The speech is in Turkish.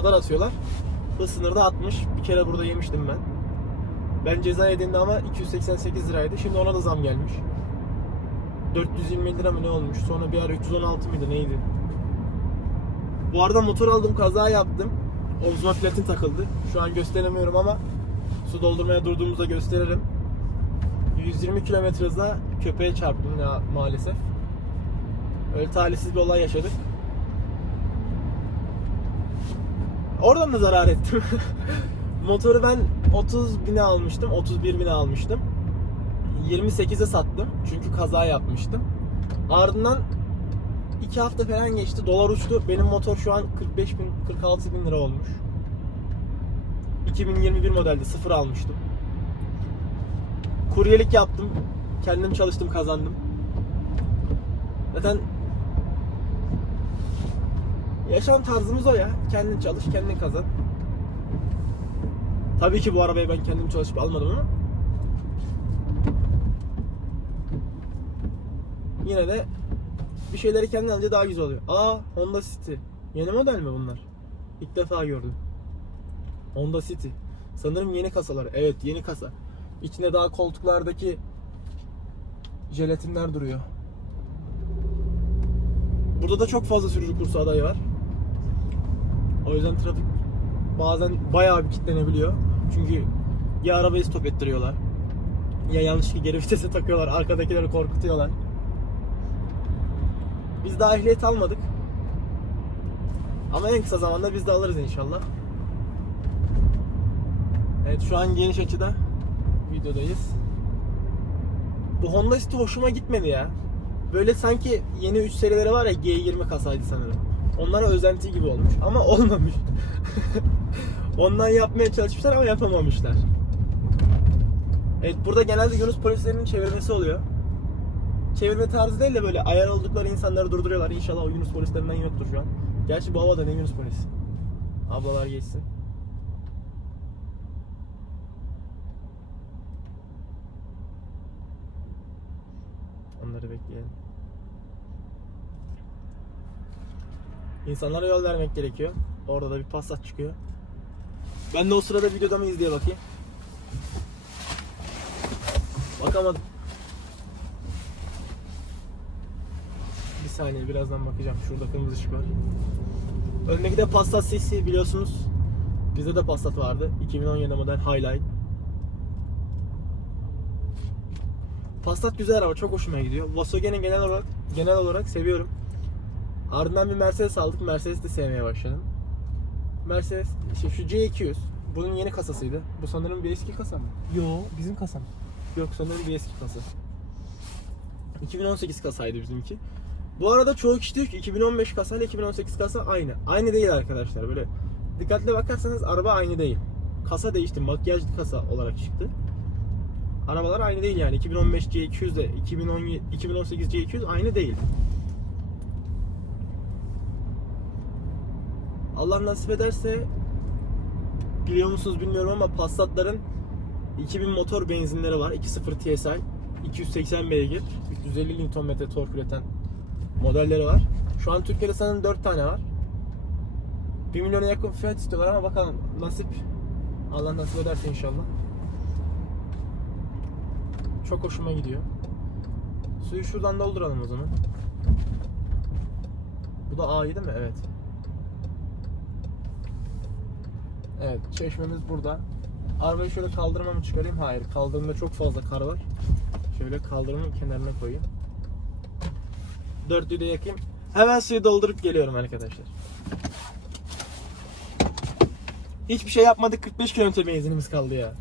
kadar atıyorlar. Hız sınırı da 60. Bir kere burada yemiştim ben. Ben ceza yediğimde ama 288 liraydı. Şimdi ona da zam gelmiş. 420 lira mı ne olmuş? Sonra bir ara 316 mıydı neydi? Bu arada motor aldım kaza yaptım. Omzuma platin takıldı. Şu an gösteremiyorum ama su doldurmaya durduğumuzda gösteririm. 120 km hızla köpeğe çarptım ya maalesef. Öyle talihsiz bir olay yaşadık. Oradan da zarar ettim. Motoru ben 30 bine almıştım. 31 bine almıştım. 28'e sattım. Çünkü kaza yapmıştım. Ardından 2 hafta falan geçti. Dolar uçtu. Benim motor şu an 45 bin, 46 bin lira olmuş. 2021 modelde sıfır almıştım. Kuryelik yaptım. Kendim çalıştım kazandım. Zaten yaşam tarzımız o ya. Kendin çalış, kendin kazan. Tabii ki bu arabayı ben kendim çalışıp almadım ama yine de bir şeyleri kendin alınca daha güzel oluyor. Aa Honda City. Yeni model mi bunlar? İlk defa gördüm. Honda City. Sanırım yeni kasalar. Evet yeni kasa. İçinde daha koltuklardaki jelatinler duruyor. Burada da çok fazla sürücü kursu adayı var. O yüzden trafik bazen bayağı bir kitlenebiliyor. Çünkü ya arabayı stop ettiriyorlar. Ya yanlışlıkla geri vitese takıyorlar. Arkadakileri korkutuyorlar. Biz daha ehliyet almadık. Ama en kısa zamanda biz de alırız inşallah. Evet şu an geniş açıda videodayız. Bu Honda City hoşuma gitmedi ya. Böyle sanki yeni 3 serileri var ya G20 kasaydı sanırım. Onlara özenti gibi olmuş ama olmamış. Ondan yapmaya çalışmışlar ama yapamamışlar. Evet burada genelde Yunus polislerinin çevirmesi oluyor. Çevirme tarzı değil de böyle ayar oldukları insanları durduruyorlar. İnşallah o Yunus polislerinden yoktur şu an. Gerçi bu havada ne Yunus polis? Ablalar geçsin. Onları bekleyelim. İnsanlara yol vermek gerekiyor. Orada da bir Passat çıkıyor. Ben de o sırada videoda mı izleye bakayım. Bakamadım. Bir saniye birazdan bakacağım. Şurada kırmızı ışık var. Önündeki de Passat CC biliyorsunuz. Bizde de Passat vardı. 2017 model Highline. Passat güzel araba. Çok hoşuma gidiyor. Volkswagen'i genel olarak genel olarak seviyorum. Ardından bir Mercedes aldık. Mercedes'i de sevmeye başladım. Mercedes işte şu C200 bunun yeni kasasıydı. Bu sanırım bir eski kasa mı? Yo, bizim kasam. Yok sanırım bir eski kasa. 2018 kasaydı bizimki. Bu arada çoğu kişi diyor ki 2015 kasa ile 2018 kasa aynı. Aynı değil arkadaşlar. Böyle dikkatli bakarsanız araba aynı değil. Kasa değişti. Makyajlı kasa olarak çıktı. Arabalar aynı değil yani. 2015 C200 ile 2017 2018 C200 aynı değil. Allah nasip ederse biliyor musunuz bilmiyorum ama Passat'ların 2000 motor benzinleri var. 2.0 TSI 280 beygir 350 Nm tork üreten modelleri var. Şu an Türkiye'de sanırım 4 tane var. 1 milyona yakın fiyat istiyorlar ama bakalım nasip Allah nasip ederse inşallah. Çok hoşuma gidiyor. Suyu şuradan dolduralım o zaman. Bu da A'yı değil mi? Evet. Evet, çeşmemiz burada. Arabayı şöyle kaldırıma mı çıkarayım? Hayır, kaldırımda çok fazla kar var. Şöyle kaldırımın kenarına koyayım. Dörtlüyü de yakayım. Hemen suyu doldurup geliyorum arkadaşlar. Hiçbir şey yapmadık, 45 kilometre benzinimiz kaldı ya.